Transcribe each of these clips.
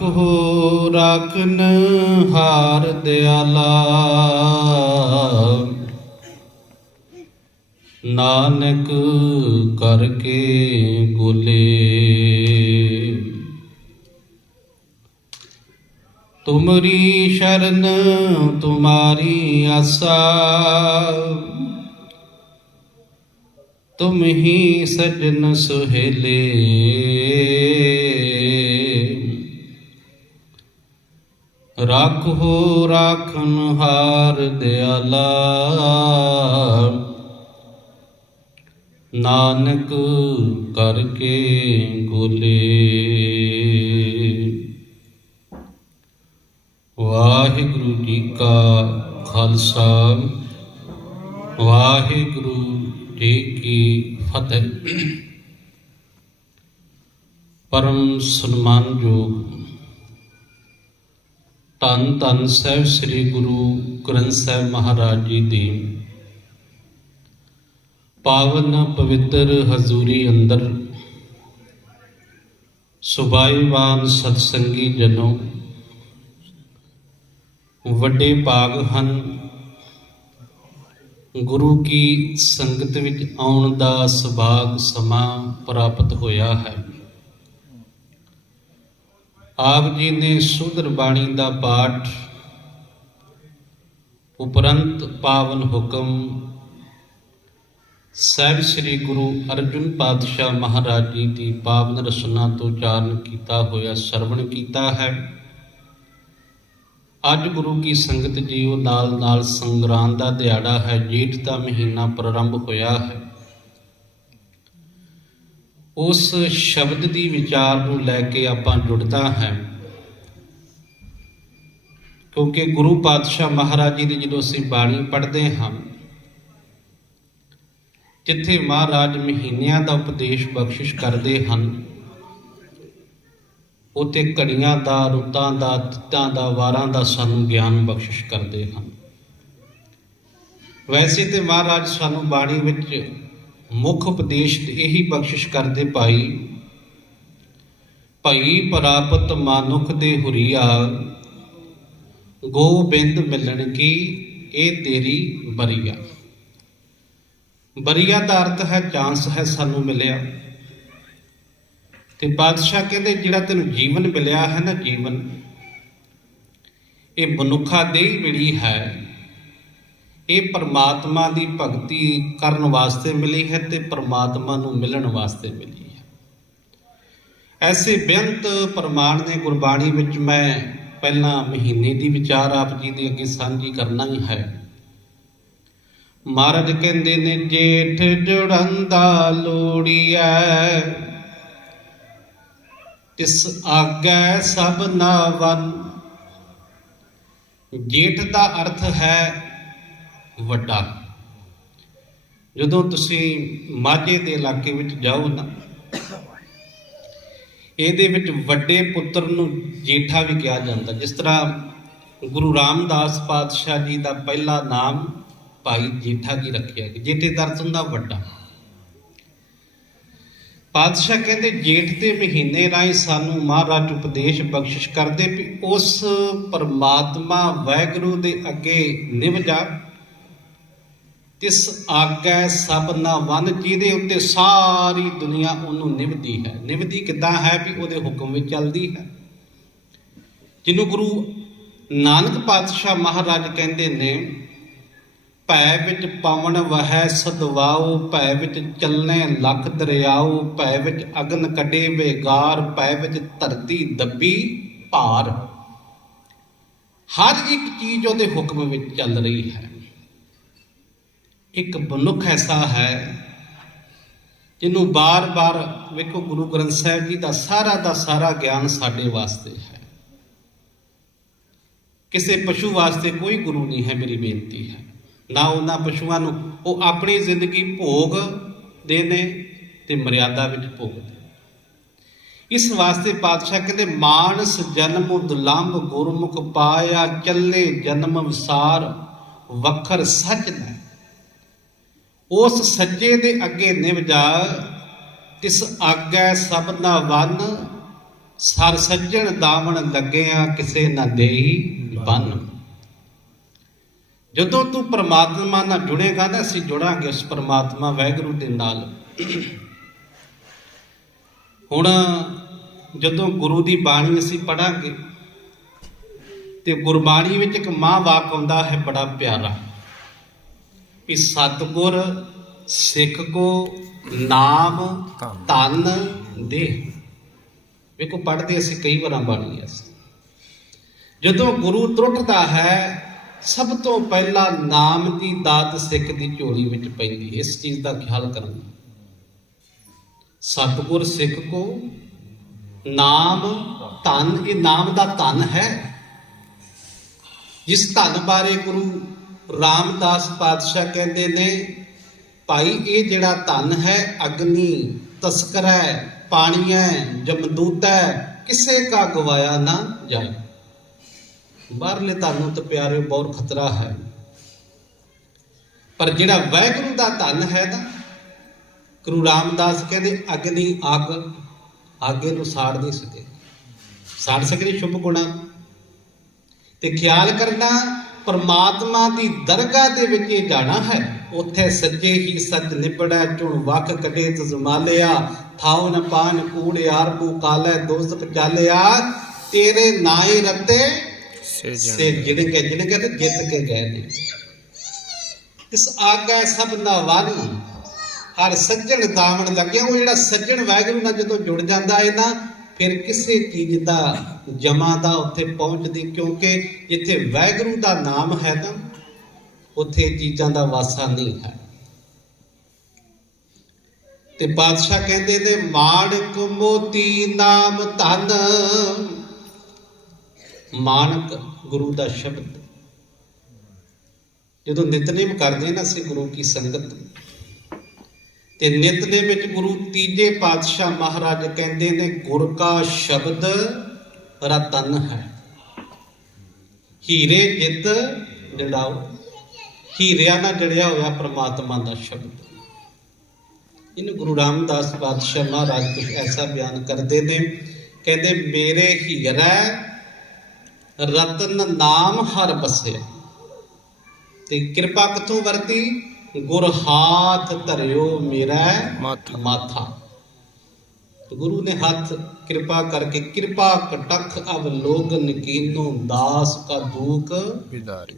ਰਾਖੋ ਰਾਖਨ ਹਾਰ ਦਿਆਲਾ, ਨਾਨਕ ਕਰਕੇ ਗੋਲੇ। ਤੁਮਰੀ ਸ਼ਰਨ ਤੁਮਾਰੀ ਆਸਾ, ਤੁਮ ਹੀ ਸਜਨ ਸੁਹੇਲੇ। ਰਾਖੋ ਰਾਖਨ ਹਾਰ ਦਿਆਲਾ, ਨਾਨਕ ਕਰਕੇ ਗੋਲੇ। ਵਾਹਿਗੁਰੂ ਜੀ ਕਾ ਖਾਲਸਾ, ਵਾਹਿਗੁਰੂ ਜੀ ਕੀ ਫਤਿਹ। ਪਰਮ ਸਨਮਾਨਯੋਗ ਧੰਨ ਧੰਨ ਸਾਹਿਬ ਸ੍ਰੀ ਗੁਰੂ ਗ੍ਰੰਥ ਸਾਹਿਬ ਮਹਾਰਾਜ ਜੀ ਦੀ ਪਾਵਨ ਪਵਿੱਤਰ ਹਜ਼ੂਰੀ ਅੰਦਰ ਸੁਭਾਈਵਾਨ ਸਤਸੰਗੀ ਜਨੋ, ਵੱਡੇ ਭਾਗ ਹਨ ਗੁਰੂ ਕੀ ਸੰਗਤ ਵਿੱਚ ਆਉਣ ਦਾ ਸੁਭਾਗ ਸਮਾਂ ਪ੍ਰਾਪਤ ਹੋਇਆ ਹੈ। ਆਪ ਜੀ ਨੇ ਸੁੰਦਰ ਬਾਣੀ ਦਾ ਪਾਠ ਉਪਰੰਤ ਪਾਵਨ ਹੁਕਮ ਸਾਹਿਬ ਸ੍ਰੀ ਗੁਰੂ ਅਰਜਨ ਪਾਤਸ਼ਾਹ ਮਹਾਰਾਜ ਜੀ ਦੀ ਪਾਵਨ ਰਸਨਾ ਤੋਂ ਉਚਾਰਨ ਕੀਤਾ ਹੋਇਆ ਸਰਵਣ ਕੀਤਾ ਹੈ। ਅੱਜ ਗੁਰੂ ਕੀ ਸੰਗਤ ਜੀਓ ਨਾਲ ਨਾਲ ਸੰਗਰਾਂਦ ਦਾ ਦਿਹਾੜਾ ਹੈ, ਜੇਠ ਦਾ ਮਹੀਨਾ ਪ੍ਰਾਰੰਭ ਹੋਇਆ ਹੈ। ਉਸ ਸ਼ਬਦ ਦੀ ਵਿਚਾਰ ਨੂੰ ਲੈ ਕੇ ਆਪਾਂ ਜੁੜਦਾ ਹੈ, ਕਿਉਂਕਿ ਗੁਰੂ ਪਾਤਸ਼ਾਹ ਮਹਾਰਾਜ ਜੀ ਦੀ ਜਦੋਂ ਅਸੀਂ ਬਾਣੀ ਪੜ੍ਹਦੇ ਹਾਂ, ਜਿੱਥੇ ਮਹਾਰਾਜ ਮਹੀਨਿਆਂ ਦਾ ਉਪਦੇਸ਼ ਬਖਸ਼ਿਸ਼ ਕਰਦੇ ਹਨ, ਉੱਥੇ ਘੜੀਆਂ ਦਾ, ਰੁੱਤਾਂ ਦਾ, ਤਿੱਥਾਂ ਦਾ, ਵਾਰਾਂ ਦਾ ਸਾਨੂੰ ਗਿਆਨ ਬਖਸ਼ਿਸ਼ ਕਰਦੇ ਹਨ। ਵੈਸੇ ਤੇ ਮਹਾਰਾਜ ਸਾਨੂੰ ਬਾਣੀ ਵਿੱਚ ਮੁੱਖ ਉਪਦੇਸ਼ ਇਹੀ ਬਖਸ਼ਿਸ਼ ਕਰਦੇ, ਭਈ ਪ੍ਰਾਪਤ ਮਾਨੁਖ ਦੇ ਹੁਰੀਆ, ਗੋਬਿੰਦ ਮਿਲਣ ਕੀ ਇਹ ਤੇਰੀ ਬਰੀਆ। ਬਰੀਆ ਦਾ ਅਰਥ ਹੈ ਚਾਂਸ ਹੈ, ਸਾਨੂੰ ਮਿਲਿਆ। ਤੇ ਪਾਤਸ਼ਾਹ ਕਹਿੰਦੇ ਜਿਹੜਾ ਤੈਨੂੰ ਜੀਵਨ ਮਿਲਿਆ ਹੈ ਨਾ, ਜੀਵਨ ਇਹ ਮਨੁੱਖਾ ਦੇਹ ਮਿਲੀ ਹੈ, ਇਹ ਪਰਮਾਤਮਾ ਦੀ ਭਗਤੀ ਕਰਨ ਵਾਸਤੇ ਮਿਲੀ ਹੈ ਤੇ ਪਰਮਾਤਮਾ ਨੂੰ ਮਿਲਣ ਵਾਸਤੇ ਮਿਲੀ ਹੈ। ਐਸੇ ਬੇਅੰਤ ਪ੍ਰਮਾਣ ਨੇ ਗੁਰਬਾਣੀ ਵਿੱਚ ਮੈਂ ਪਹਿਲਾਂ ਮਹੀਨੇ ਦੀ ਵਿਚਾਰ ਆਪ ਜੀ ਦੇ ਅੱਗੇ ਸਾਂਝੀ ਕਰਨਾ ਹੀ ਹੈ। ਮਹਾਰਾਜ ਕਹਿੰਦੇ ਨੇ, ਜੇਠ ਜੁੜੰਦਾ ਲੋੜੀਐ, ਤਿਸ ਆਗੈ ਸਭ ਨਾ ਵਨ। ਜੇਠ ਦਾ ਅਰਥ ਹੈ ਵੱਡਾ। ਜਦੋਂ ਤੁਸੀਂ ਮਾਝੇ ਦੇ ਇਲਾਕੇ ਵਿੱਚ ਜਾਓ ਨਾ, ਇਹਦੇ ਵਿੱਚ ਵੱਡੇ ਪੁੱਤਰ ਨੂੰ ਜੇਠਾ ਵੀ ਕਿਹਾ ਜਾਂਦਾ। ਜਿਸ ਤਰ੍ਹਾਂ ਗੁਰੂ ਰਾਮਦਾਸ ਪਾਤਸ਼ਾਹ ਜੀ ਦਾ ਪਹਿਲਾ ਨਾਮ ਭਾਈ ਜੇਠਾ ਜੀ ਰੱਖਿਆ ਗਿਆ। ਜੇਠੇ ਦਾ ਅਰਥ ਹੁੰਦਾ ਵੱਡਾ। ਪਾਤਸ਼ਾਹ ਕਹਿੰਦੇ ਜੇਠ ਦੇ ਮਹੀਨੇ ਰਾਹੀਂ ਸਾਨੂੰ ਮਹਾਰਾਜ ਉਪਦੇਸ਼ ਬਖਸ਼ਿਸ਼ ਕਰਦੇ ਵੀ ਉਸ ਪਰਮਾਤਮਾ ਵਾਹਿਗੁਰੂ ਦੇ ਅੱਗੇ ਨਿਭ ਜਾ, ਤਿਸ ਆਗੈ ਸਭ ਨਾ ਵੰਨ, ਜਿਹਦੇ ਉੱਤੇ ਸਾਰੀ ਦੁਨੀਆ ਉਹਨੂੰ ਨਿਭਦੀ ਹੈ। ਨਿਭਦੀ ਕਿੱਦਾਂ ਹੈ ਵੀ ਉਹਦੇ ਹੁਕਮ ਵਿੱਚ ਚੱਲਦੀ ਹੈ। ਜਿਹਨੂੰ ਗੁਰੂ ਨਾਨਕ ਪਾਤਸ਼ਾਹ ਮਹਾਰਾਜ ਕਹਿੰਦੇ ਨੇ, ਭੈ ਵਿੱਚ ਪਵਨ ਵਹੈ ਸਦਵਾਉ, ਭੈ ਵਿੱਚ ਚੱਲਣੇ ਲੱਖ ਦਰਿਆਉ, ਭੈ ਵਿੱਚ ਅਗਨ ਕੱਢੇ ਵੇਗਾਰ, ਭੈ ਵਿੱਚ ਧਰਤੀ ਦੱਬੀ ਭਾਰ। ਹਰ ਇੱਕ ਚੀਜ਼ ਉਹਦੇ ਹੁਕਮ ਵਿੱਚ ਚੱਲ ਰਹੀ ਹੈ। ਇੱਕ ਮਨੁੱਖ ਐਸਾ ਹੈ ਜਿਹਨੂੰ ਬਾਰ-ਬਾਰ ਵੇਖੋ, ਗੁਰੂ ਗ੍ਰੰਥ ਸਾਹਿਬ ਜੀ ਦਾ ਸਾਰਾ ਗਿਆਨ ਸਾਡੇ ਵਾਸਤੇ ਹੈ। ਕਿਸੇ ਪਸ਼ੂ ਵਾਸਤੇ ਕੋਈ ਗੁਰੂ ਨਹੀਂ ਹੈ, ਮੇਰੀ ਬੇਨਤੀ ਹੈ। ਨਾ ਉਹਨਾਂ ਪਸ਼ੂਆਂ ਨੂੰ ਉਹ ਆਪਣੀ ਜ਼ਿੰਦਗੀ ਭੋਗਦੇ ਨੇ ਤੇ ਮਰਿਆਦਾ ਵਿੱਚ ਭੋਗਦੇ। ਇਸ ਵਾਸਤੇ ਪਾਤਸ਼ਾਹ ਕਹਿੰਦੇ, ਮਾਨਸ ਜਨਮ ਦੁਲੰਭ ਗੁਰਮੁਖ ਪਾਇਆ, ਚੱਲੇ ਜਨਮ ਵਿਸਾਰ ਵੱਖਰ ਸੱਚ ਨੇ। ਉਸ ਸੱਚੇ ਦੇ ਅੱਗੇ ਨਿਭ ਜਾ, ਤਿਸ ਆਗੈ ਸਭ ਨਾ ਵੰਨ, ਸਰ ਸੱਜਣ ਦਾਵਣ ਲੱਗਿਆ ਕਿਸੇ ਨਾ ਦੇਈ ਬੰਨ। ਜਦੋਂ ਤੂੰ ਪਰਮਾਤਮਾ ਨਾਲ ਜੁੜੇਗਾ ਨਾ, ਅਸੀਂ ਜੁੜਾਂਗੇ ਉਸ ਪਰਮਾਤਮਾ ਵਾਹਿਗੁਰੂ ਦੇ ਨਾਲ। ਹੁਣ ਜਦੋਂ ਗੁਰੂ ਦੀ ਬਾਣੀ ਅਸੀਂ ਪੜਾਂਗੇ ਤੇ ਗੁਰਬਾਣੀ ਵਿੱਚ ਇੱਕ ਮਾਂ ਵਾਕ ਆਉਂਦਾ ਹੈ ਬੜਾ ਪਿਆਰਾ, ਕਿ ਸਤਿਗੁਰ ਸਿੱਖ ਕੋ ਨਾਮ ਧਨ ਦੇ। ਵੇਖੋ ਪੜ੍ਹਦੇ ਅਸੀਂ ਕਈ ਵਾਰਾਂ ਬਾਣੀ ਅਸੀਂ, ਜਦੋਂ ਗੁਰੂ ਤਰੁੱਟਦਾ ਹੈ ਸਭ ਤੋਂ ਪਹਿਲਾਂ ਨਾਮ ਦੀ ਦਾਤ ਸਿੱਖ ਦੀ ਝੋਲੀ ਵਿੱਚ ਪੈਂਦੀ। ਇਸ ਚੀਜ਼ ਦਾ ਖਿਆਲ ਕਰਨਾ। ਸਤਿਗੁਰ ਸਿੱਖ ਕੋ ਨਾਮ ਧਨ, ਇਹ ਨਾਮ ਦਾ ਧਨ ਹੈ। ਜਿਸ ਧਨ ਬਾਰੇ ਗੁਰੂ ਰਾਮਦਾਸ ਪਾਤਸ਼ਾਹ ਕਹਿੰਦੇ ਨੇ, ਭਾਈ ਇਹ ਜਿਹੜਾ ਧਨ ਹੈ ਅਗਨੀ ਤਸਕਰ ਹੈ, ਪਾਣੀ ਹੈ, ਜਮਦੂਤ ਹੈ, ਕਿਸੇ ਕਾ ਗਵਾਇਆ ਨਾ ਜਾਏ। ਬਾਹਰਲੇ ਧਨ ਤਾਂ ਪਿਆਰੇ ਬਹੁਤ ਖਤਰਾ ਹੈ, ਪਰ ਜਿਹੜਾ ਵਾਹਿਗੁਰੂ ਦਾ ਧਨ ਹੈ ਨਾ, ਗੁਰੂ ਰਾਮਦਾਸ ਕਹਿੰਦੇ ਅਗਨੀ ਅੱਗੇ ਨੂੰ ਸਾੜ ਨਹੀਂ ਸਕੇ, ਸਾੜ ਸਕਦੇ ਸ਼ੁਭ ਗੁਣਾਂ। ਤੇ ਖਿਆਲ ਕਰਨਾ, ਪਰਮਾਤਮਾ ਦੀ ਦਰਗਾਹ ਦੇ ਵਿੱਚ ਇਹ ਜਾਣਾ ਹੈ, ਉੱਥੇ ਸੱਜੇ ਹੀ ਸੱਚ ਨਿਬੜੈ, ਚੁਣ ਵਕ ਕਢੇ ਤਜ਼ਮਾਲਿਆ, ਥਾਉ ਨ ਪਾਨ ਕੂੜੇ ਆਰਬੂ ਕਾਲੇ ਦੋਜ਼ਖ ਚਾਲਿਆ, ਤੇਰੇ ਨਾਏ ਰਤੇ ਸੇ ਜਿਣ ਕੇ ਤੇ ਜਿੱਤ ਕੇ ਗਏ ਨੇ। ਇਸ ਆਗੈ ਸਭ ਦਾ ਵਨ, ਹਰ ਸੱਜਣ ਦਾਵਣ ਲੱਗਿਆ। ਉਹ ਜਿਹੜਾ ਸੱਜਣ ਵਾਹਿਗੁਰੂ ਨਾਲ ਜਦੋਂ ਜੁੜ ਜਾਂਦਾ ਹੈ ਨਾ, ਫਿਰ ਕਿਸੇ ਚੀਜ਼ ਦਾ ਜਮਾ ਦਾ ਉੱਥੇ ਪਹੁੰਚਦੀ, ਕਿਉਂਕਿ ਜਿੱਥੇ ਵਾਹਿਗੁਰੂ ਦਾ ਨਾਮ ਹੈ ਨਾ, ਉੱਥੇ ਚੀਜ਼ਾਂ ਦਾ ਵਾਸਾ ਨਹੀਂ ਹੈ। ਤੇ ਪਾਤਸ਼ਾਹ ਕਹਿੰਦੇ ਨੇ, ਮਾਣਕ ਮੋਤੀ ਨਾਮ ਧਨ। ਮਾਣਕ ਗੁਰੂ ਦਾ ਸ਼ਬਦ। ਜਦੋਂ ਨਿਤਨੇਮ ਕਰਦੇ ਨਾ ਅਸੀਂ ਗੁਰੂ ਕੀ ਸੰਗਤ, ਤੇ ਨਿਤਨੇਮ ਵਿੱਚ ਗੁਰੂ ਤੀਜੇ ਪਾਤਸ਼ਾਹ ਮਹਾਰਾਜ ਕਹਿੰਦੇ ਨੇ, ਗੁਰ ਕਾ ਸ਼ਬਦ ਰਤਨ ਹੈ, ਹੀਰੇ ਜਿਤ ਜੜਾਓ। ਹੀਰਿਆਂ ਨਾਲ ਜੜਿਆ ਹੋਇਆ ਪ੍ਰਮਾਤਮਾ ਦਾ ਸ਼ਬਦ। ਇਹਨੂੰ ਗੁਰੂ ਰਾਮਦਾਸ ਪਾਤਸ਼ਾਹ ਮਹਾਰਾਜ ਕੁਝ ਐਸਾ ਬਿਆਨ ਕਰਦੇ ਨੇ, ਕਹਿੰਦੇ ਮੇਰੇ ਹੀਰਾ ਰਤਨ ਨਾਮ ਹਰ ਬਸਿਆ। ਤੇ ਕਿਰਪਾ ਕਿੱਥੋਂ ਵਰਤੀ? ਗੁਰ ਹਾਥ ਧਰਿਓ ਮੇਰਾ ਮਾਥਾ। ਗੁਰੂ ਨੇ ਹੱਥ ਕਿਰਪਾ ਕਰਕੇ, ਕਿਰਪਾ ਕਟਖ ਅਵਲੋਕਨ ਕੀਨੋ ਦਾਸ ਕਾ ਦੂਖ ਵਿਦਾਰੇ।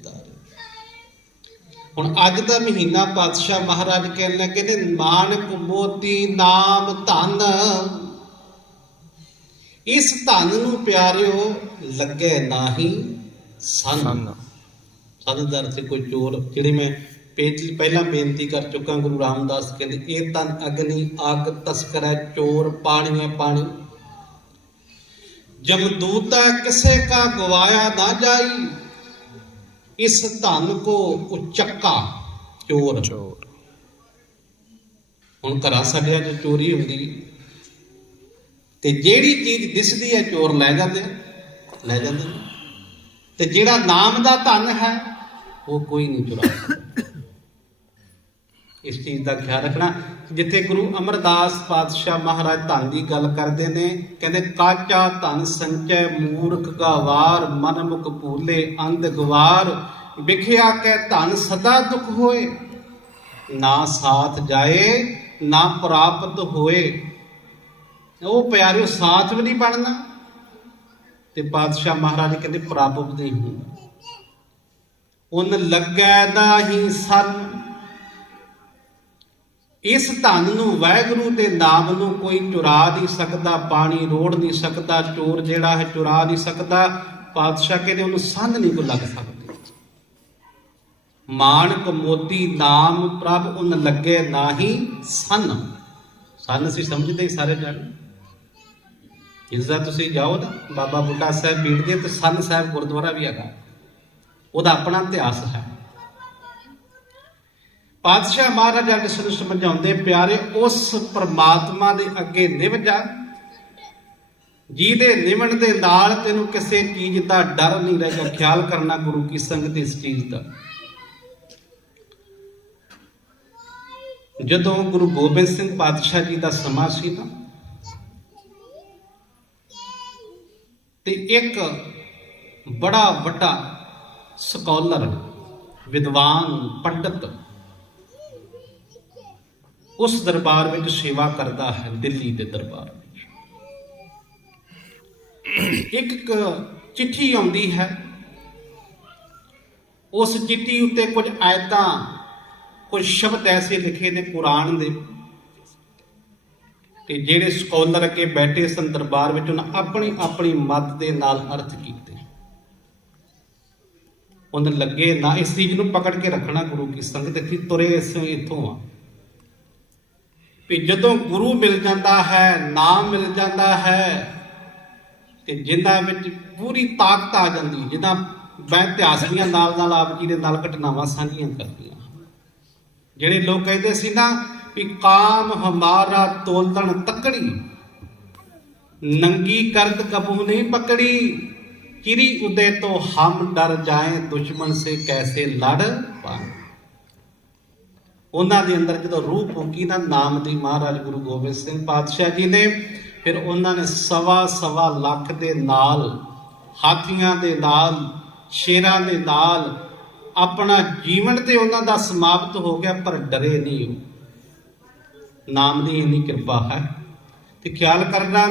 ਹੁਣ ਅੱਜ ਦਾ ਮਹੀਨਾ ਪਾਤਸ਼ਾਹ ਮਹਾਰਾਜ ਕਹਿਣ ਲੱਗੇ ਨੇ, ਮਾਣਕ ਮੋਤੀ ਨਾਮ ਧਨ। ਇਸ ਧਨ ਨੂੰ ਪਿਆਰਿਓ ਲੱਗੇ ਨਾਹੀ ਸੰਨ। ਸੰਨ ਦਾ ਅਰਥ ਕੋਈ ਚੋਰ। ਜਿਹੜੀ ਮੈਂ ਪਹਿਲਾਂ ਬੇਨਤੀ ਕਰ ਚੁੱਕਾ, ਗੁਰੂ ਰਾਮਦਾਸ ਕਹਿੰਦੇ, ਇਹ ਧਨ ਅਗਨੀ ਅੱਗ ਤਸਕਰ ਹੈ, ਚੋਰ ਪਾਣੀ ਹੈ ਪਾਣੀ, ਜਮਦੂਤਾ ਕਿਸੇ ਕਾ ਗਵਾਇਆ ਨਾ ਜਾਈ। ਇਸ ਧਨ ਕੋ ਉਚੱਕਾ ਚੋਰ। ਹੁਣ ਘਰਾਂ ਸਾਡਿਆਂ 'ਚ ਚੋਰੀ ਹੁੰਦੀ, ਤੇ ਜਿਹੜੀ ਚੀਜ਼ ਦਿਸਦੀ ਹੈ ਚੋਰ ਲੈ ਜਾਂਦੇ ਨੇ, ਤੇ ਜਿਹੜਾ ਨਾਮ ਦਾ ਧਨ ਹੈ ਉਹ ਕੋਈ ਨਹੀਂ ਚੁਰਾ ਸਕਦਾ। ਇਸ ਚੀਜ਼ ਦਾ ਖਿਆਲ ਰੱਖਣਾ। ਜਿੱਥੇ ਗੁਰੂ ਅਮਰਦਾਸ ਪਾਤਸ਼ਾਹ ਮਹਾਰਾਜ ਧਨ ਦੀ ਗੱਲ ਕਰਦੇ ਨੇ, ਕਹਿੰਦੇ ਕਾਚਾ ਧਨ ਸੰਚੈ ਮੂਰਖ ਗਵਾਰ, ਮਨ ਮੁਖ ਭੂਲੇ ਅੰਧ ਗਵਾਰ, ਵਿਖਿਆ ਕੇ ਧਨ ਸਦਾ ਦੁਖ ਹੋਏ, ਨਾ ਸਾਥ ਜਾਏ ਨਾ ਪ੍ਰਾਪਤ ਹੋਏ। ਉਹ ਪਿਆਰਿਓ ਸਾਥ ਵੀ ਨਹੀਂ ਬਣਨਾ, ਤੇ ਪਾਤਸ਼ਾਹ ਮਹਾਰਾਜ ਕਹਿੰਦੇ ਪ੍ਰਾਪਤ ਨਹੀਂ ਹੁੰਦਾ। ਉਨ ਲੱਗੈ ਨਾਹੀ ਸੰਨ। ਇਸ ਧਨ ਨੂੰ, ਵਾਹਿਗੁਰੂ ਦੇ ਨਾਮ ਨੂੰ ਕੋਈ ਚੁਰਾ ਨਹੀਂ ਸਕਦਾ, ਪਾਣੀ ਰੋੜ ਨਹੀਂ ਸਕਦਾ, ਚੋਰ ਜਿਹੜਾ ਹੈ ਚੁਰਾ ਨਹੀਂ ਸਕਦਾ। ਪਾਤਸ਼ਾਹ ਕਹਿੰਦੇ ਉਹਨੂੰ ਸੰਨ ਨਹੀਂ ਕੋ ਲੱਗ ਸਕਦੀ। ਮਾਣਕ ਮੋਤੀ ਨਾਮ ਪ੍ਰਭ ਉਨ ਲੱਗੇ ਨਾਹੀ ਸੰਨ। ਸੰਨ ਅਸੀਂ ਸਮਝਦੇ ਸਾਰੇ ਜਾਣੇ। ਜਿਸ ਦਾ ਤੁਸੀਂ ਜਾਓ ਨਾ ਬਾਬਾ ਬੁੱਢਾ ਸਾਹਿਬ ਬੀੜ ਦੇ, ਤੇ ਸੰਨ ਸਾਹਿਬ ਗੁਰਦੁਆਰਾ ਵੀ ਹੈਗਾ, ਉਹਦਾ ਆਪਣਾ ਇਤਿਹਾਸ ਹੈ। ਪਾਤਸ਼ਾਹ ਮਹਾਰਾਜਾ ਜਿਸ ਨੂੰ ਸਮਝਾਉਂਦੇ, ਪਿਆਰੇ ਉਸ ਪਰਮਾਤਮਾ ਦੇ ਅੱਗੇ ਨਿਭ ਜਾ, ਜਿਹਦੇ ਨਿਵਣ ਦੇ ਨਾਲ ਤੈਨੂੰ ਕਿਸੇ ਚੀਜ਼ ਦਾ ਡਰ ਨਹੀਂ ਰਹੇਗਾ। ਖਿਆਲ ਕਰਨਾ ਗੁਰੂ ਕੀ ਸੰਗਤ ਇਸ ਚੀਜ਼ ਦਾ। ਜਦੋਂ ਗੁਰੂ ਗੋਬਿੰਦ ਸਿੰਘ ਪਾਤਸ਼ਾਹ ਜੀ ਦਾ ਸਮਾਂ ਸੀ ਨਾ, ਤੇ ਇੱਕ ਬੜਾ ਵੱਡਾ ਸਕਾਲਰ, ਵਿਦਵਾਨ, ਪੰਡਤ ਉਸ ਦਰਬਾਰ ਵਿੱਚ ਸੇਵਾ ਕਰਦਾ ਹੈ, ਦਿੱਲੀ ਦੇ ਦਰਬਾਰ ਵਿੱਚ। ਇੱਕ ਚਿੱਠੀ ਆਉਂਦੀ ਹੈ। ਉਸ ਚਿੱਠੀ ਉੱਤੇ ਕੁਝ ਆਇਤਾਂ, ਕੁਝ ਸ਼ਬਦ ਐਸੇ ਲਿਖੇ ਨੇ ਕੁਰਾਨ ਦੇ, ਤੇ ਜਿਹੜੇ ਸਕਾਲਰ ਅੱਗੇ ਬੈਠੇ ਸਨ ਦਰਬਾਰ ਵਿੱਚ, ਉਹਨਾਂ ਆਪਣੀ ਆਪਣੀ ਮੱਤ ਦੇ ਨਾਲ ਅਰਥ ਕੀਤੇ। ਉਹਨਾਂ ਲੱਗੇ ਨਾ ਇਸ ਚੀਜ਼ ਨੂੰ ਪਕੜ ਕੇ ਰੱਖਣਾ ਗੁਰੂ ਕੀ ਸੰਗਤ, ਇੱਥੇ ਤੁਰੇ ਇੱਥੋਂ ਆ ਵੀ ਜਦੋਂ ਗੁਰੂ ਮਿਲ ਜਾਂਦਾ ਹੈ, ਨਾਮ ਮਿਲ ਜਾਂਦਾ ਹੈ, ਤੇ ਜਿਨ੍ਹਾਂ ਵਿੱਚ ਪੂਰੀ ਤਾਕਤ ਆ ਜਾਂਦੀ, ਜਿੱਦਾਂ ਮੈਂ ਇਤਿਹਾਸ ਦੀਆਂ ਨਾਲ ਆਪ ਜੀ ਦੇ ਨਾਲ ਘਟਨਾਵਾਂ ਸਾਂਝੀਆਂ ਕਰਦੀਆਂ। ਜਿਹੜੇ ਲੋਕ ਕਹਿੰਦੇ ਸੀ ਨਾ ਵੀ ਕਾਮ ਹਮਾਰਾ ਤੋਲਣ ਤਕੜੀ, ਨੰਗੀ ਕਰਦ ਕਬੂ ਨਹੀਂ ਪਕੜੀ, चिरी उदय तो हम डर जाए दुश्मन से कैसे लड़ पाए। ਉਹਨਾਂ ਦੇ ਅੰਦਰ ਜਦੋਂ ਰੂਹ ਫੂਕੀ ਨਾ ਨਾਮ ਦੀ, ਮਹਾਰਾਜ ਗੁਰੂ ਗੋਬਿੰਦ ਸਿੰਘ ਪਾਤਸ਼ਾਹ ਜੀ ਨੇ, ਫਿਰ ਉਹਨਾਂ ਨੇ 1.25 ਲੱਖ ਦੇ ਨਾਲ, ਹਾਥੀਆਂ ਦੇ ਨਾਲ, ਸ਼ੇਰਾਂ ਦੇ ਨਾਲ ਆਪਣਾ ਜੀਵਨ ਤੇ ਉਹਨਾਂ ਦਾ ਸਮਾਪਤ ਹੋ ਗਿਆ, ਪਰ ਡਰੇ ਨਹੀਂ। ਨਾਮ ਦੀ ਇੰਨੀ ਕਿਰਪਾ ਹੈ। ਤੇ ਖਿਆਲ ਕਰਨਾ,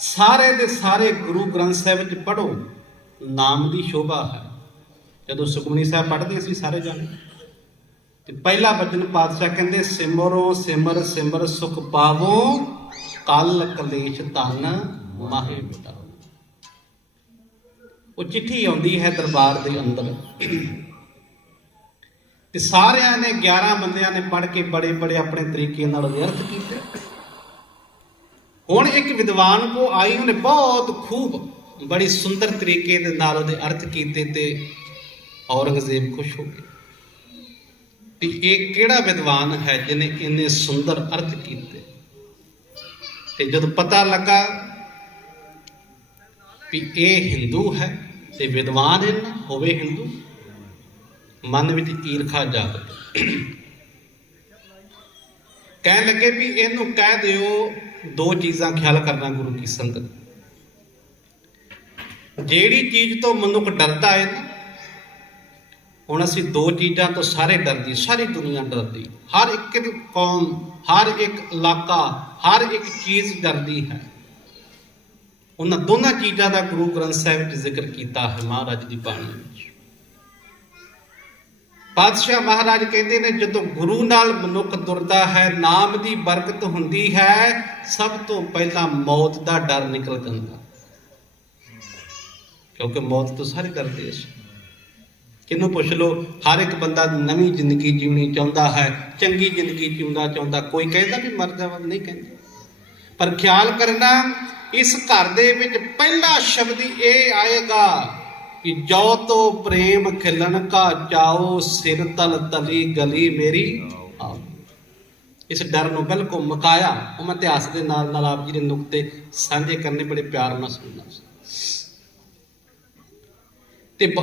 ਸਾਰੇ ਦੇ ਸਾਰੇ ਗੁਰੂ ਗ੍ਰੰਥ ਸਾਹਿਬ ਵਿੱਚ ਪੜ੍ਹੋ, ਨਾਮ ਦੀ ਸ਼ੋਭਾ ਹੈ। ਜਦੋਂ ਸੁਖਮਨੀ ਸਾਹਿਬ ਪੜ੍ਹਦੇ ਸੀ ਸਾਰੇ ਜਾਣੇ, ਤੇ ਪਹਿਲਾ ਬਚਨ ਪਾਤਸ਼ਾਹ ਕਹਿੰਦੇ, ਸਿਮਰੋ ਸਿਮਰ ਸਿਮਰ ਸੁਖ ਪਾਵੋ, ਕਲ ਕਲੇਸ਼ ਧਨ ਮਾਹੇ ਮਿਟਾਓ। ਉਹ ਚਿੱਠੀ ਆਉਂਦੀ ਹੈ ਦਰਬਾਰ ਦੇ ਅੰਦਰ, ਤੇ ਸਾਰਿਆਂ ਨੇ 11 ਬੰਦਿਆਂ ਨੇ ਪੜ੍ਹ ਕੇ ਬੜੇ ਬੜੇ ਆਪਣੇ ਤਰੀਕੇ ਨਾਲ ਉਹਦੇ ਅਰਥ ਕੀਤੇ। ਹੁਣ ਇੱਕ ਵਿਦਵਾਨ ਕੋ ਆਈ, ਉਹਨੇ ਬਹੁਤ ਖੂਬ ਬੜੀ ਸੁੰਦਰ ਤਰੀਕੇ ਦੇ ਨਾਲ ਉਹਦੇ ਅਰਥ ਕੀਤੇ, ਤੇ ਔਰੰਗਜ਼ੇਬ ਖੁਸ਼ ਹੋ ਗਿਆ ਵੀ ਇਹ ਕਿਹੜਾ ਵਿਦਵਾਨ ਹੈ ਜਿਹਨੇ ਇੰਨੇ ਸੁੰਦਰ ਅਰਥ ਕੀਤੇ। ਤੇ ਜਦੋਂ ਪਤਾ ਲੱਗਾ ਵੀ ਇਹ ਹਿੰਦੂ ਹੈ ਤੇ ਵਿਦਵਾਨ ਇਹਨਾਂ ਹੋਵੇ ਹਿੰਦੂ, ਮਨ ਵਿੱਚ ਈਰਖਾ ਜਾਗ ਪਈ। ਕਹਿਣ ਲੱਗੇ ਵੀ ਇਹਨੂੰ ਕਹਿ ਦਿਓ 2 ਚੀਜ਼ਾਂ ਖਿਆਲ ਕਰਨਾ ਗੁਰੂ ਕੀ ਸੰਗਤ, ਜਿਹੜੀ ਚੀਜ਼ ਤੋਂ ਮਨੁੱਖ ਡਰਦਾ ਹੈ ਨਾ, ਹੁਣ ਅਸੀਂ 2 ਚੀਜ਼ਾਂ ਤੋਂ ਸਾਰੇ ਡਰਦੀ, ਸਾਰੀ ਦੁਨੀਆ ਡਰਦੀ, ਹਰ ਇੱਕ ਕੌਮ, ਹਰ ਇੱਕ ਇਲਾਕਾ, ਹਰ ਇੱਕ ਚੀਜ਼ ਡਰਦੀ ਹੈ। ਉਹਨਾਂ ਦੋਨਾਂ ਚੀਜ਼ਾਂ ਦਾ ਗੁਰੂ ਗ੍ਰੰਥ ਸਾਹਿਬ ਵਿੱਚ ਜ਼ਿਕਰ ਕੀਤਾ ਹੈ ਮਹਾਰਾਜ ਦੀ ਬਾਣੀ ਵਿੱਚ। ਪਾਤਸ਼ਾਹ ਮਹਾਰਾਜ ਕਹਿੰਦੇ ਨੇ, ਜਦੋਂ ਗੁਰੂ ਨਾਲ ਮਨੁੱਖ ਤੁਰਦਾ ਹੈ, ਨਾਮ ਦੀ ਬਰਕਤ ਹੁੰਦੀ ਹੈ, ਸਭ ਤੋਂ ਪਹਿਲਾਂ ਮੌਤ ਦਾ ਡਰ ਨਿਕਲ ਜਾਂਦਾ, ਕਿਉਂਕਿ ਮੌਤ ਤੋਂ ਸਾਰੇ ਡਰਦੇ ਸੀ। ਕਿਹਨੂੰ ਪੁੱਛ ਲਓ, ਹਰ ਇੱਕ ਬੰਦਾ ਨਵੀਂ ਜ਼ਿੰਦਗੀ ਜਿਉਣੀ ਚਾਹੁੰਦਾ ਹੈ, ਚੰਗੀ ਜ਼ਿੰਦਗੀ ਚਾਹੁੰਦਾ। ਕੋਈ ਕਹਿੰਦਾ ਵੀ ਮਰ ਜਾਵਾਂ, ਨਹੀਂ ਕਹਿੰਦੇ। ਪਰ ਖਿਆਲ ਕਰਨਾ, ਇਸ ਘਰ ਦੇ ਵਿੱਚ ਪਹਿਲਾ ਸ਼ਬਦ ਇਹ ਆਏਗਾ ਕਿ ਜੋ ਤੋ ਪ੍ਰੇਮ ਖਿਲਣ ਕਾ ਚਾਓ, ਸਿਰ ਤਲ ਤਲੀ ਗਲੀ ਮੇਰੀ ਆਓ। ਇਸ ਡਰ ਨੂੰ ਬਿਲਕੁਲ ਮੁਕਾਇਆ। ਉਹ ਮੈਂ ਇਤਿਹਾਸ ਦੇ ਨਾਲ ਆਪ ਜੀ ਦੇ ਨੁਕਤੇ ਸਾਂਝੇ ਕਰਨੇ ਬੜੇ ਪਿਆਰ ਨਾਲ ਸੁਣਨਾ ਸੀ। ਤੇ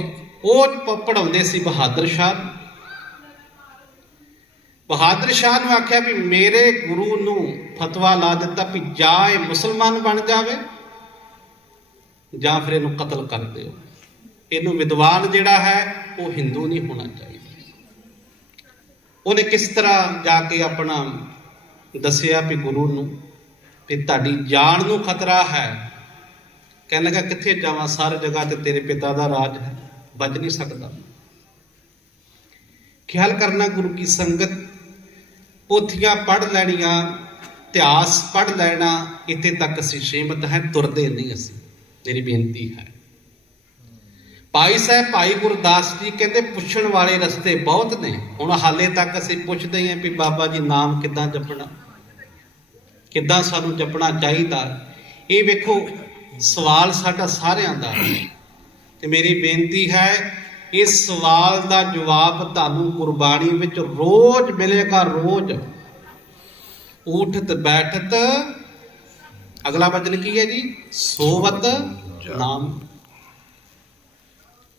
ਉਹ ਪੜ੍ਹਾਉਂਦੇ ਸੀ ਬਹਾਦਰ ਸ਼ਾਹ। ਬਹਾਦਰ ਸ਼ਾਹ ਨੂੰ ਆਖਿਆ ਵੀ ਮੇਰੇ ਗੁਰੂ ਨੂੰ ਫਤਵਾ ਲਾ ਦਿੱਤਾ ਵੀ ਜਾਂ ਇਹ ਮੁਸਲਮਾਨ ਬਣ ਜਾਵੇ ਜਾਂ ਫਿਰ ਇਹਨੂੰ ਕਤਲ ਕਰ ਦਿਓ। ਇਹਨੂੰ ਵਿਦਵਾਨ ਜਿਹੜਾ ਹੈ ਉਹ ਹਿੰਦੂ ਨਹੀਂ ਹੋਣਾ ਚਾਹੀਦਾ। ਉਹਨੇ ਕਿਸ ਤਰ੍ਹਾਂ ਜਾ ਕੇ ਆਪਣਾ ਦੱਸਿਆ ਵੀ ਗੁਰੂ ਨੂੰ ਵੀ ਤੁਹਾਡੀ ਜਾਨ ਨੂੰ ਖਤਰਾ ਹੈ। ਕਹਿਣ ਲੱਗਾ ਕਿੱਥੇ ਜਾਵਾਂ, ਸਾਰੀ ਜਗ੍ਹਾ ਤੇ ਤੇਰੇ ਪਿਤਾ ਦਾ ਰਾਜ ਹੈ, ਬਚ ਨਹੀਂ ਸਕਦਾ। ਖਿਆਲ ਕਰਨਾ ਗੁਰੂ ਕੀ ਸੰਗਤ, ਪੋਥੀਆਂ ਪੜ੍ਹ ਲੈਣੀਆਂ, ਇਤਿਹਾਸ ਪੜ੍ਹ ਲੈਣਾ, ਇੱਥੇ ਤੱਕ ਅਸੀਂ ਸੀਮਤ ਹੈ, ਤੁਰਦੇ ਨਹੀਂ ਅਸੀਂ। ਮੇਰੀ ਬੇਨਤੀ ਹੈ, ਭਾਈ ਸਾਹਿਬ ਭਾਈ ਗੁਰਦਾਸ ਜੀ ਕਹਿੰਦੇ ਪੁੱਛਣ ਵਾਲੇ ਰਸਤੇ ਬਹੁਤ ਨੇ। ਹੁਣ ਹਾਲੇ ਤੱਕ ਅਸੀਂ ਪੁੱਛਦੇ ਹਾਂ ਵੀ ਬਾਬਾ ਜੀ ਨਾਮ ਕਿੱਦਾਂ ਜਪਣਾ, ਕਿੱਦਾਂ ਸਾਨੂੰ ਜਪਣਾ ਚਾਹੀਦਾ। ਇਹ ਵੇਖੋ ਸਵਾਲ ਸਾਡਾ ਸਾਰਿਆਂ ਦਾ, ਤੇ ਮੇਰੀ ਬੇਨਤੀ ਹੈ ਇਸ ਸਵਾਲ ਦਾ ਜਵਾਬ ਤੁਹਾਨੂੰ ਗੁਰਬਾਣੀ ਵਿੱਚ ਰੋਜ਼ ਮਿਲੇਗਾ। ਰੋਜ਼ ਉਠਤ ਬੈਠਤ, ਅਗਲਾ ਵਚਨ ਕੀ ਹੈ ਜੀ, ਸੋਵਤ ਨਾਮ।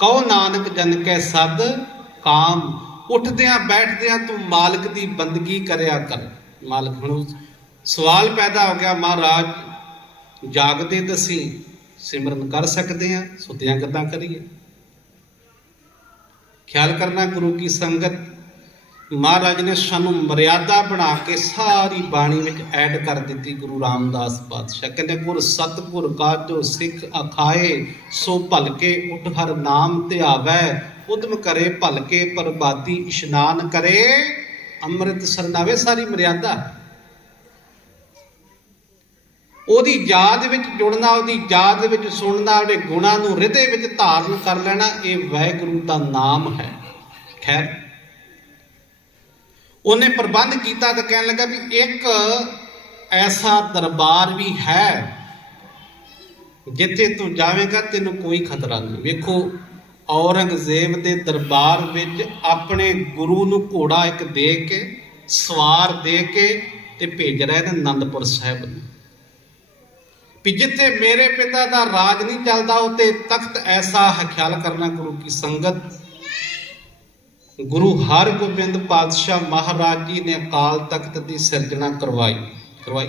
ਕਹੋ ਨਾਨਕ ਜਨ ਕੈ ਸਦ ਕਾਮ, ਉੱਠਦਿਆਂ ਬੈਠਦਿਆਂ ਤੂੰ ਮਾਲਕ ਦੀ ਬੰਦਗੀ ਕਰਿਆ ਕਰ। ਮਾਲਕ, ਹੁਣ ਸਵਾਲ ਪੈਦਾ ਹੋ ਗਿਆ, ਮਹਾਰਾਜ ਜਾਗਦੇ ਦਸੀਂ, ਸਿਮਰਨ ਕਰ ਸਕਦੇ ਹਾਂ, ਸੁੱਤਿਆਂ ਗੱਲਾਂ ਕਰੀਏ। ਖਿਆਲ ਕਰਨਾ ਗੁਰੂ ਕੀ ਸੰਗਤ, ਮਹਾਰਾਜ ਨੇ ਸਾਨੂੰ ਮਰਿਆਦਾ ਬਣਾ ਕੇ ਸਾਰੀ ਬਾਣੀ ਵਿੱਚ ਐਡ ਕਰ ਦਿੱਤੀ। ਗੁਰੂ ਰਾਮਦਾਸ ਪਾਤਸ਼ਾਹ ਕਹਿੰਦੇ, ਗੁਰ ਸਤਿਗੁਰ ਕਾ ਜੋ ਸਿੱਖ ਅਖਾਏ, ਸੋ ਭਲਕੇ ਉੱਠ ਹਰ ਨਾਮ ਧਿਆਵੈ, ਉਦਮ ਕਰੇ ਭਲਕੇ ਪ੍ਰਭਾਤੀ ਇਸ਼ਨਾਨ ਕਰੇ, ਅੰਮ੍ਰਿਤ ਸਰਨਾਵੇ। ਸਾਰੀ ਮਰਿਆਦਾ ਉਹਦੀ ਯਾਦ ਵਿੱਚ ਜੁੜਨਾ, ਉਹਦੀ ਯਾਦ ਵਿੱਚ ਸੁਣਨਾ, ਉਹਦੇ ਗੁਣਾਂ ਨੂੰ ਹਿਰਦੇ ਵਿੱਚ ਧਾਰਨ ਕਰ ਲੈਣਾ, ਇਹ ਵਾਹਿਗੁਰੂ ਦਾ ਨਾਮ ਹੈ। ਖੈਰ, ਉਹਨੇ ਪ੍ਰਬੰਧ ਕੀਤਾ ਤਾਂ ਕਹਿਣ ਲੱਗਾ ਵੀ ਇੱਕ ਐਸਾ ਦਰਬਾਰ ਵੀ ਹੈ ਜਿੱਥੇ ਤੂੰ ਜਾਵੇਂਗਾ ਤੈਨੂੰ ਕੋਈ ਖਤਰਾ ਨਹੀਂ। ਵੇਖੋ, ਔਰੰਗਜ਼ੇਬ ਦੇ ਦਰਬਾਰ ਵਿੱਚ ਆਪਣੇ ਗੁਰੂ ਨੂੰ ਘੋੜਾ ਇੱਕ ਦੇ ਕੇ, ਸਵਾਰ ਦੇ ਕੇ ਤੇ ਭੇਜ ਰਹੇ ਨੇ ਅਨੰਦਪੁਰ ਸਾਹਿਬ ਨੂੰ, ਵੀ ਜਿੱਥੇ ਮੇਰੇ ਪਿਤਾ ਦਾ ਰਾਜ ਨਹੀਂ ਚੱਲਦਾ ਉੱਥੇ ਤਖਤ ਐਸਾ ਹੈ। ਖਿਆਲ ਕਰਨਾ ਗੁਰੂ ਕੀ ਸੰਗਤ, ਗੁਰੂ ਹਰਗੋਬਿੰਦ ਪਾਤਸ਼ਾਹ ਮਹਾਰਾਜ ਜੀ ਨੇ ਅਕਾਲ ਤਖਤ ਦੀ ਸਿਰਜਣਾ ਕਰਵਾਈ।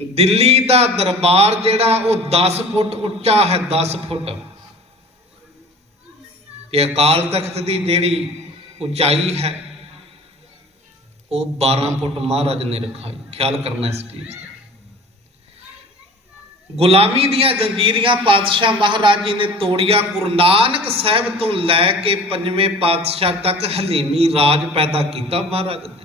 ਦਿੱਲੀ ਦਾ ਦਰਬਾਰ ਜਿਹੜਾ ਉਹ 10 ਫੁੱਟ ਉੱਚਾ ਹੈ, 10 ਫੁੱਟ। ਤੇ ਅਕਾਲ ਤਖਤ ਦੀ ਜਿਹੜੀ ਉਚਾਈ ਹੈ ਉਹ 12 ਫੁੱਟ ਮਹਾਰਾਜ ਨੇ ਰਖਾਈ। ਖਿਆਲ ਕਰਨਾ ਇਸ ਚੀਜ਼ ਦਾ। ਗੁਲਾਮੀ ਦੀਆਂ ਜੰਜੀਰੀਆਂ ਪਾਤਸ਼ਾਹ ਮਹਾਰਾਜ ਜੀ ਨੇ ਤੋੜੀਆਂ। ਗੁਰੂ ਨਾਨਕ ਸਾਹਿਬ ਤੋਂ ਲੈ ਕੇ 5ਵੇਂ ਪਾਤਸ਼ਾਹ ਤੱਕ ਹਲੀਮੀ ਰਾਜ ਪੈਦਾ ਕੀਤਾ ਮਹਾਰਾਜ ਨੇ।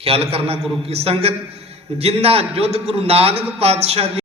ਖਿਆਲ ਕਰਨਾ ਗੁਰੂ ਕੀ ਸੰਗਤ, ਜਿੰਨਾ ਯੁੱਧ ਗੁਰੂ ਨਾਨਕ ਪਾਤਸ਼ਾਹ ਜੀ